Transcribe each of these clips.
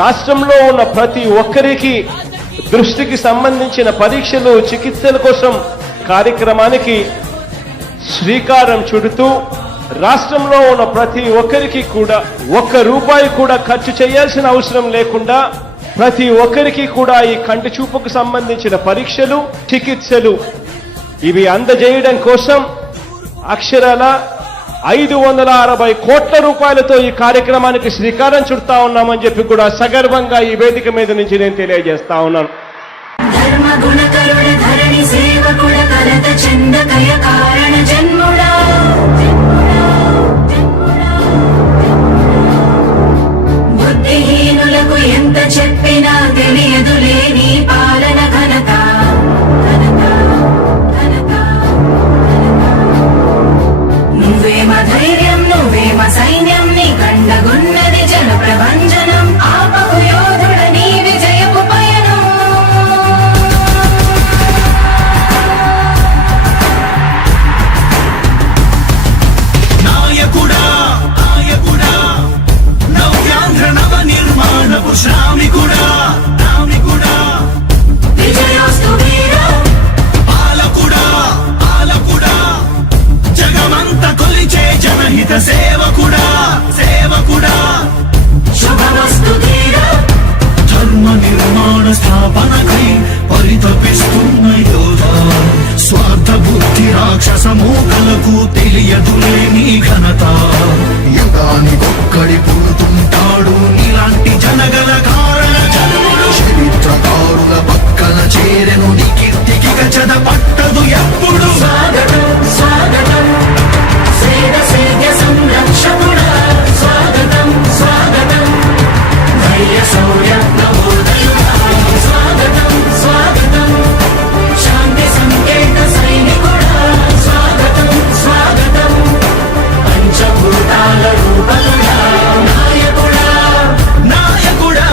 రాష్ట్రంలో ఉన్న ప్రతి ఒక్కరికి దృష్టికి సంబంధించిన పరీక్షలు చికిత్సల కోసం కార్యక్రమానికి శ్రీకారం చుడుతూ రాష్ట్రంలో ఉన్న ప్రతి ఒక్కరికి కూడా ₹1 కూడా ఖర్చు చేయాల్సిన అవసరం లేకుండా ప్రతి ఒక్కరికి కూడా ఈ కంటి చూపుకు సంబంధించిన పరీక్షలు చికిత్సలు ఇవి అందజేయడం కోసం అక్షరాల ₹560 కోట్ల ఈ కార్యక్రమానికి శ్రీకారం చుడతా ఉన్నామని చెప్పి కూడా సగర్వంగా ఈ వేదిక మీద నుంచి నేను తెలియజేస్తా ఉన్నాను. బుద్ధిహీనులకు ఎంత చెప్పినా తెలియదులే నీ పాలన ఘనత. నువ్వేమ ధైర్యం నువ్వేమ సైన్యం నీ కండగున్నది జన ప్రభంజనం. ఆపకు యోధుడ నీ విజయపు పయనం. నాయకుడా నాయకుడా నవ్యాంధ్ర నవ నిర్మాణపు శ్రామికుడా రామికుడా విజయోస్తు వీరా పాలకుడా పాలకుడా జగమంత కొలిచే జనహిత సేవకుడా సేవకుడా శుభమస్తు ధీరా ధర్మ నిర్మాణ స్థాపనకై పరితపిస్తున్న యోధా. స్వార్థ బుద్ధి రాక్షస మూకలకు తెలియదులే నీ ఘనత. యుగానికొక్కడి పుడుతుంటాడు నీలాంటి జనగల కారణ జన్ముడు. చరిత్రకారుల పక్కన చేరెను నీ కీర్తికి గజద పట్టదు ఎప్పుడు. స్వాగతం స్వాగతం సేద సేద్య సంరక్షకుడా. స్వాగతం స్వాగతం ధైర్య శౌర్య నవోదయుడా. స్వాగతం స్వాగతం శాంతి సంకేత సైనికుడా. స్వాగతం స్వాగతం పంచభూతాల రూపకుడా. నాయకుడా నాయకుడా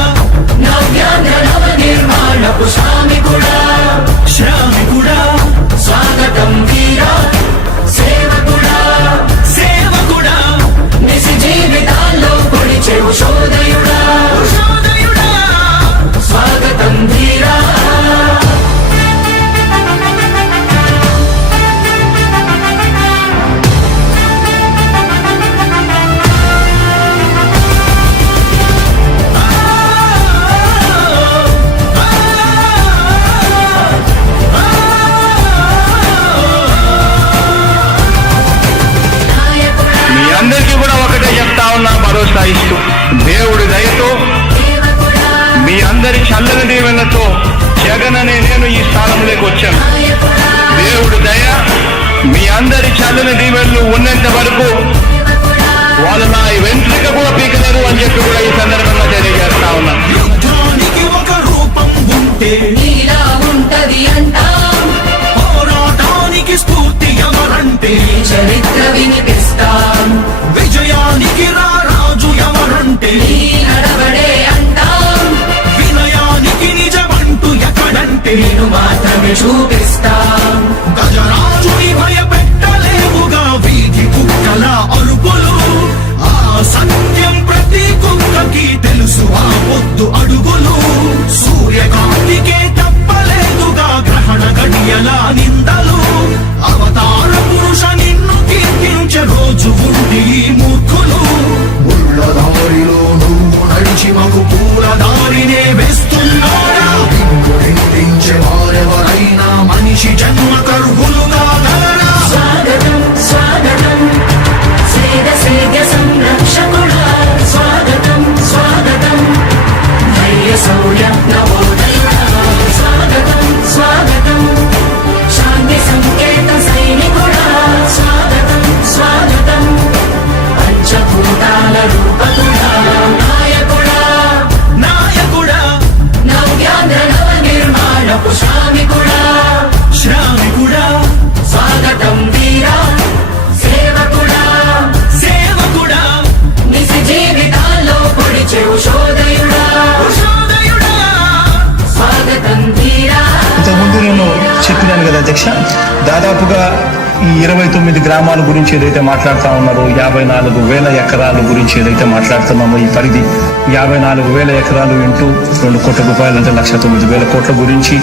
నవ్యాంధ్ర నవ నిర్మాణపు శ్రామికుడా. శ్రామికుడా స్వాగతం వీరా సేవకుడా. సేవకుడా నిజ జీవితాల్లో పొడిచే ఉషోదయుడా. ఉషోదయుడా స్వాగతం ధీరా నాయకుడా మీ అందరికీ కూడా ఒకటే చెప్తా ఉన్నా, భరోసా ఇస్తూ దేవుడి దయతో సేవకుడా. మీ అందరి చల్లని దీవెనతో జగన్ అనే నేను ఈ స్థానంలోకి వచ్చాను. నాయకుడా దేవుడి దయ మీ అందరి చల్లని దీవెనలు ఉన్నంత వరకు సేవకుడా. వాళ్ళు నా వెంట్రుక కూడా పీకలేరు అని చెప్పి కూడా ఈ సందర్భంగా తెలియజేస్తా ఉన్నాను. యుద్ధానికి ఒక రూపం ఉంటే నీలా ఉంటది అంటాం. పోరాటానికి స్ఫూర్తి ఎవరంటే నీ చరిత్ర వినిపిస్తాం. విజయానికి రారాజు ఎవరంటే నీ నడవడే అంటాం. వినయానికి నిజమంటూ ఎక్కడంటే నేను మాత్రమే చూపిస్తాం. గజరాజుని భయపెట్టలేవుగా వీధి కుక్కల అరుపులు. ఆ సత్యం ప్రతి కుక్కకి తెలుసు ఆ పొద్దు అడుగులు. సూర్యకాంతికే తప్పలేదుగా గ్రహణ గడియల నిందలు. అవతార పురుష నిన్ను కీర్తించే రోజు ఉంది ఈ మూర్ఖులు. ముళ్ళ దారిలో నువ్వు నడిచి మాకు పూల దారినే వేస్తున్నాడా. నిందించే వారెవరైనా మనిషి జన్మ కర్హులుగా గలరా. స్వాగతం స్వాగతం సేద సేద్య సంరక్షకుడా. స్వాగతం స్వాగతం ధైర్య శౌర్య నవోదయుడా. స్వాగతం స్వాగతం శాంతి సంకేత సైనికుడా. స్వాగతం స్వాగతం పంచభూతాల రూపకుడా. నాయకుడా నాయకుడా నవ్యాంధ్ర నవ నిర్మాణపు శ్రామికుడా. శ్రామికుడా స్వాగతం వీరా సేవకుడా. సేవకుడా నిజ జీవితాల్లో పొడిచే ఉషోదయుడా. ఉషోదయుడా స్వాగతం ధీరా ఇంతకుముందు నేను చెప్పినాను కదా అధ్యక్ష, దాదాపుగా ఈ 29 గ్రామాల గురించి ఏదైతే మాట్లాడుతా ఉన్నారో 54,000 ఎకరాల గురించి ఏదైతే మాట్లాడుతున్నామో ఈ పరిధి 54,000 ఎకరాలు ఇంటూ 2 కోట్ల రూపాయలు అంటే 1,09,000 కోట్ల గురించి